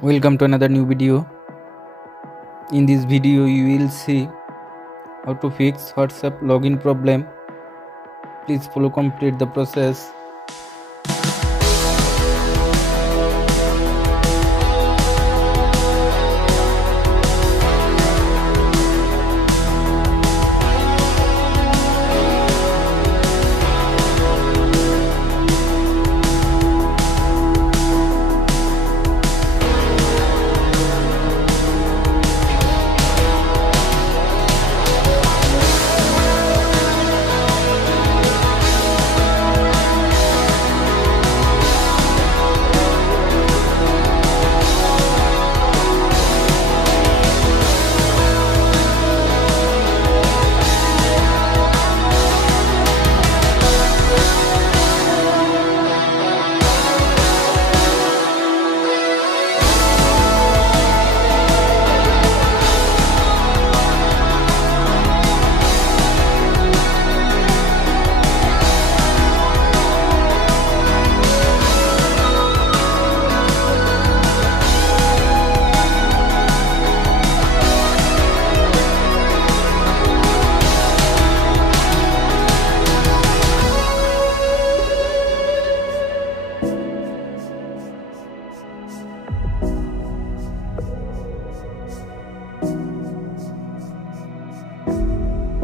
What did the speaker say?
Welcome to another new video. In this video you will see how to fix WhatsApp login problem. Please follow complete the process.